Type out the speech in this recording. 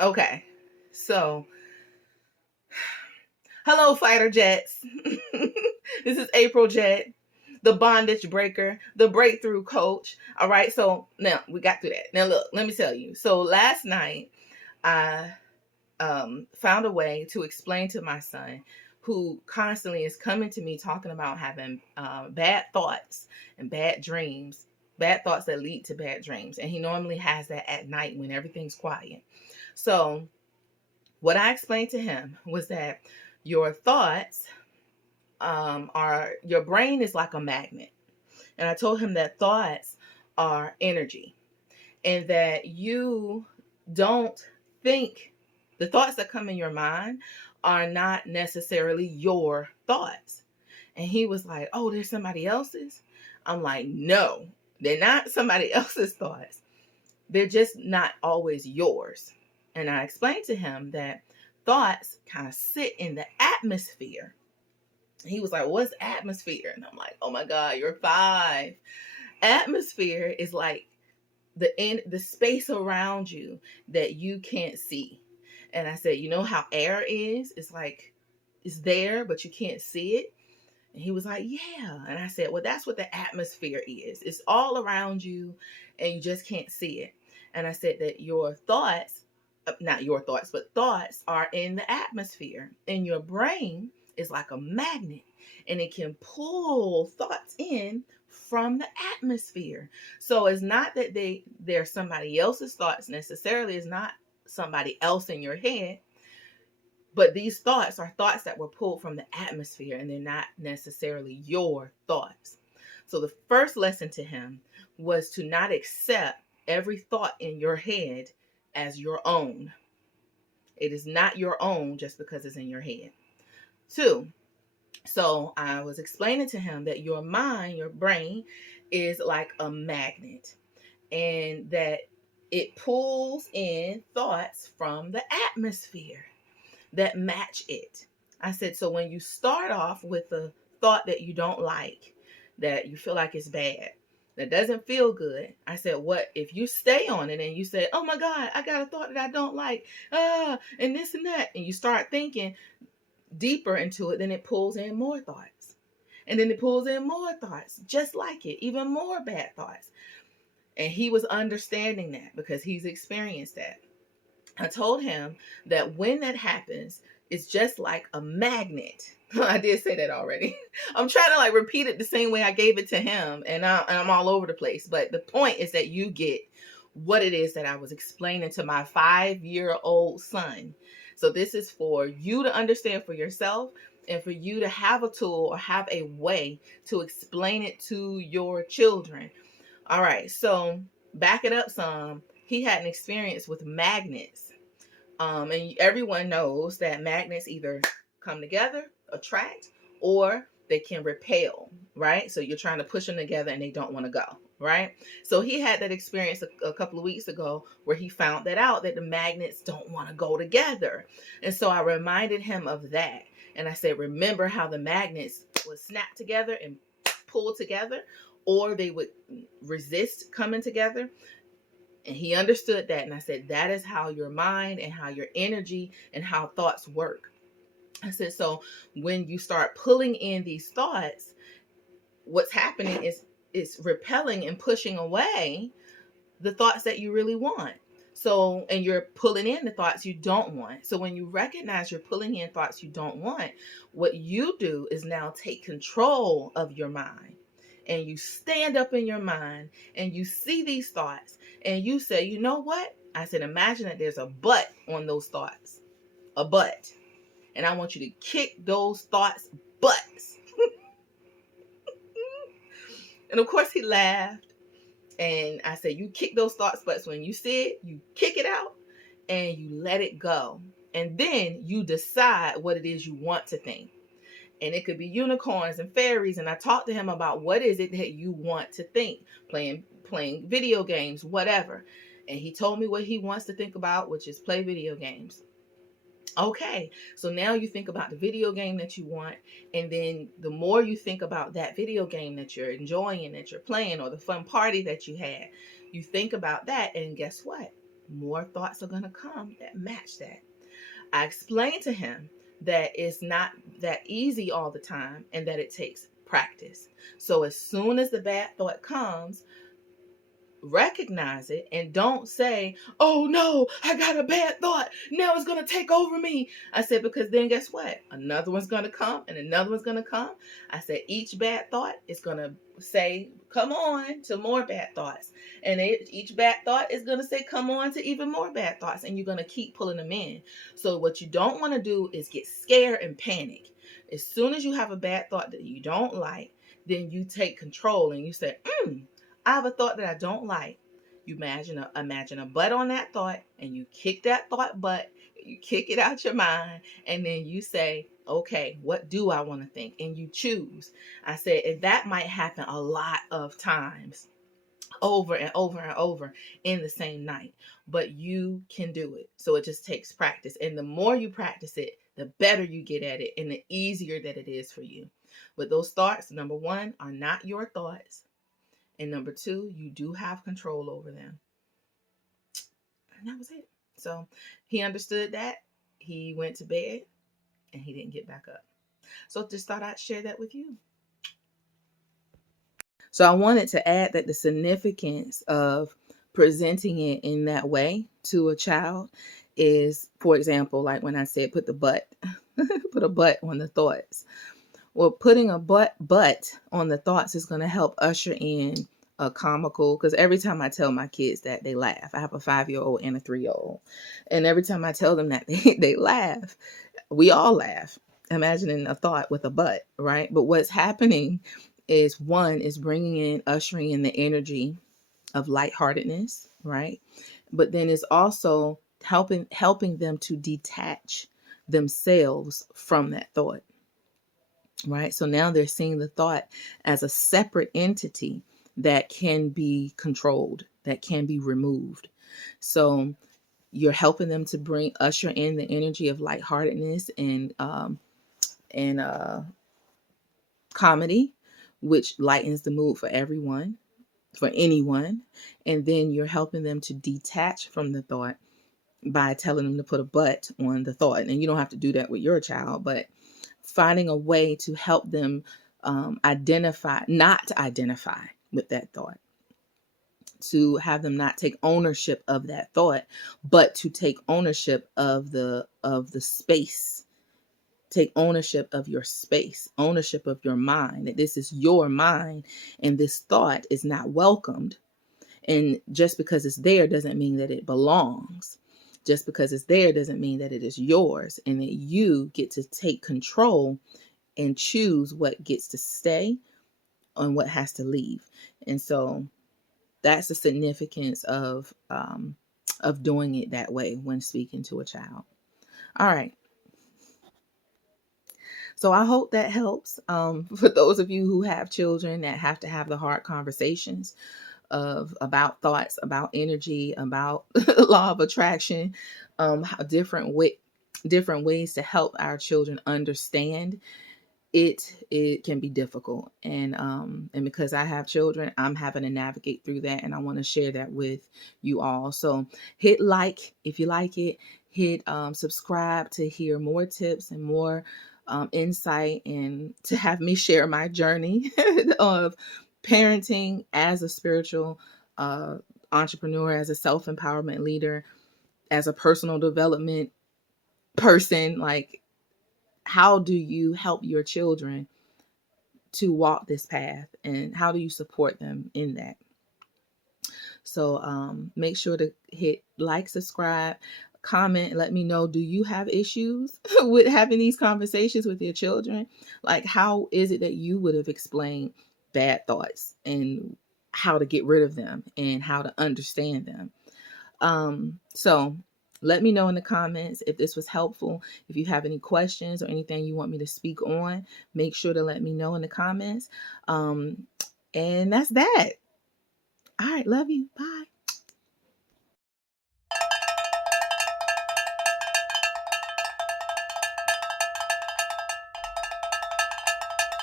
Okay. So, hello, fighter jets. This is April Jett, the bondage breaker, the breakthrough coach. All right. So, now we got through that. Now, look, let me tell you. So, last night, I found a way to explain to my son, who constantly is coming to me talking about having bad thoughts and bad thoughts that lead to bad dreams. And he normally has that at night when everything's quiet. So, what I explained to him was that your thoughts are, your brain is like a magnet. And I told him that thoughts are energy, and that you don't think the thoughts that come in your mind are not necessarily your thoughts. And he was like, "Oh, they're somebody else's." I'm like, "No, they're not somebody else's thoughts. They're just not always yours." And I explained to him that thoughts kind of sit in the atmosphere. He was like, "What's atmosphere?" And I'm like, "Oh my God, you're 5. Atmosphere is like the space around you that you can't see." And I said, "You know how air is? It's like it's there, but you can't see it." And he was like, "Yeah." And I said, "Well, that's what the atmosphere is. It's all around you and you just can't see it." And I said that your thoughts, not your thoughts, but thoughts are in the atmosphere. And your brain is like a magnet, and it can pull thoughts in from the atmosphere. So it's not that they're somebody else's thoughts necessarily. It's not somebody else in your head, but these thoughts are thoughts that were pulled from the atmosphere, and they're not necessarily your thoughts. So the first lesson to him was to not accept every thought in your head as your own. It is not your own just because it's in your head. 2, so I was explaining to him that your mind, your brain, is like a magnet, and that it pulls in thoughts from the atmosphere that match it. I said, so when you start off with a thought that you don't like, that you feel like it's bad, that doesn't feel good, I said, what if you stay on it and you say, "Oh my God, I got a thought that I don't like, and this and that," and you start thinking deeper into it, then it pulls in more thoughts. And then it pulls in more thoughts, just like it, even more bad thoughts. And he was understanding that because he's experienced that. I told him that when that happens, it's just like a magnet. I did say that already. I'm trying to like repeat it the same way I gave it to him, and I'm all over the place. But the point is that you get what it is that I was explaining to my 5-year-old son. So this is for you to understand for yourself, and for you to have a tool or have a way to explain it to your children. All right, so back it up some. He had an experience with magnets. And everyone knows that magnets either come together, attract, or they can repel, right? So you're trying to push them together and they don't want to go, right? So he had that experience a couple of weeks ago where he found that out, that the magnets don't want to go together. And so I reminded him of that. And I said, remember how the magnets would snap together and pull together, or they would resist coming together. And he understood that. And I said, that is how your mind and how your energy and how thoughts work. I said, so when you start pulling in these thoughts, what's happening is it's repelling and pushing away the thoughts that you really want. So, and you're pulling in the thoughts you don't want. So when you recognize you're pulling in thoughts you don't want, what you do is now take control of your mind. And you stand up in your mind and you see these thoughts and you say, "You know what?" I said, "Imagine that there's a butt on those thoughts, a butt. And I want you to kick those thoughts butts." And of course he laughed. And I said, "You kick those thoughts butts. When you see it, you kick it out and you let it go. And then you decide what it is you want to think." And it could be unicorns and fairies. And I talked to him about what is it that you want to think, playing video games, whatever. And he told me what he wants to think about, which is play video games. Okay, so now you think about the video game that you want, and then the more you think about that video game that you're enjoying, that you're playing, or the fun party that you had, you think about that, and guess what? more thoughts are going to come that match that. I explained to him that it's not that easy all the time and that it takes practice. So as soon as the bad thought comes, recognize it and don't say, oh no, I got a bad thought, now it's going to take over me. I said, because then guess what, another one's going to come and another one's going to come. I said each bad thought is going to say come on to more bad thoughts, and each bad thought is going to say come on to even more bad thoughts, and you're going to keep pulling them in. So what you don't want to do is get scared and panic. As soon as you have a bad thought that you don't like, then you take control and you say, I have a thought that I don't like. You imagine a butt on that thought, and you kick that thought butt. You kick it out your mind, and then you say, okay, what do I want to think? And you choose. I said, and that might happen a lot of times, over and over and over in the same night, but you can do it. So it just takes practice. And the more you practice it, the better you get at it and the easier that it is for you. But those thoughts, number one, are not your thoughts. And number two, you do have control over them. And that was it. So he understood that. He went to bed and he didn't get back up. So just thought I'd share that with you. So I wanted to add that the significance of presenting it in that way to a child is, for example, like when I said, put a butt on the thoughts. Well, putting a butt on the thoughts is going to help usher in a comical, because every time I tell my kids that, they laugh. I have a 5-year-old and a 3-year-old. And every time I tell them that, they laugh. We all laugh, imagining a thought with a butt, right? But what's happening is, one, is ushering in the energy of lightheartedness, right? But then it's also helping them to detach themselves from that thought. Right. So now they're seeing the thought as a separate entity that can be controlled, that can be removed. So you're helping them to usher in the energy of lightheartedness and comedy, which lightens the mood for everyone, for anyone. And then you're helping them to detach from the thought by telling them to put a butt on the thought. And you don't have to do that with your child, but finding a way to help them not identify with that thought, to have them not take ownership of that thought, but to take ownership of the space, take ownership of your space, ownership of your mind, that this is your mind and this thought is not welcomed. And just because it's there doesn't mean that it belongs. Just because it's there doesn't mean that it is yours, and that you get to take control and choose what gets to stay and what has to leave. And so that's the significance of doing it that way when speaking to a child. All right. So I hope that helps for those of you who have children that have to have the hard conversations about thoughts, about energy, about law of attraction, different ways to help our children understand it. It can be difficult, and because I have children, I'm having to navigate through that, and I want to share that with you all. So hit like if you like it, hit subscribe to hear more tips and more insight, and to have me share my journey of parenting as a spiritual entrepreneur, as a self-empowerment leader, as a personal development person. Like, how do you help your children to walk this path, and how do you support them in that? So make sure to hit like, subscribe, comment, let me know, do you have issues with having these conversations with your children? Like, how is it that you would have explained bad thoughts and how to get rid of them and how to understand them? So let me know in the comments if this was helpful. If you have any questions or anything you want me to speak on, make sure to let me know in the comments. And that's that. All right. Love you. Bye.